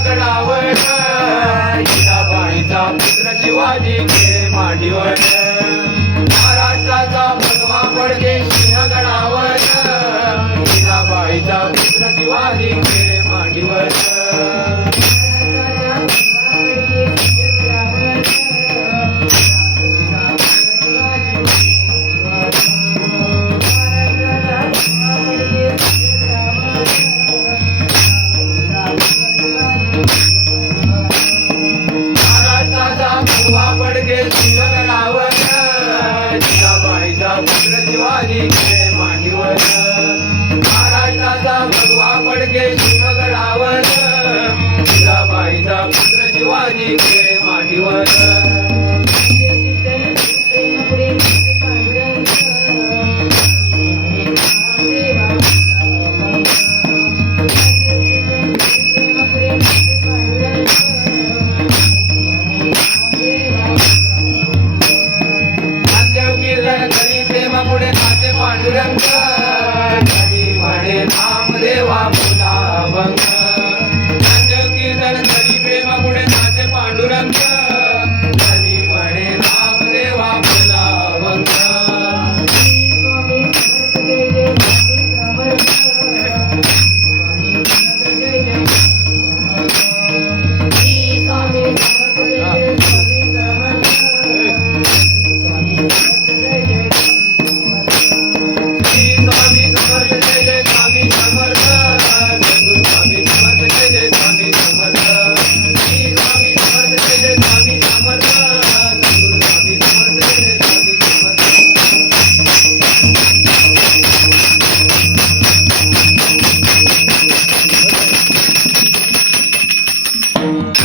सिंहगडावर जिजाबाईचा पुत्र शिवाजी खेळे मांडीवर महाराष्ट्राचा भगवा पडके सिंहगडावर जिजाबाईचा पुत्र शिवाजी खेळे मांडीवर पडके सिंहगडावर जिजाबाईचा पुत्र शिवाजी खेळे मांडीवर महाराष्ट्राचा भगवा पडके सिंहगडावर जिजाबाईचा पुत्र शिवाजी खेळे मांडीवर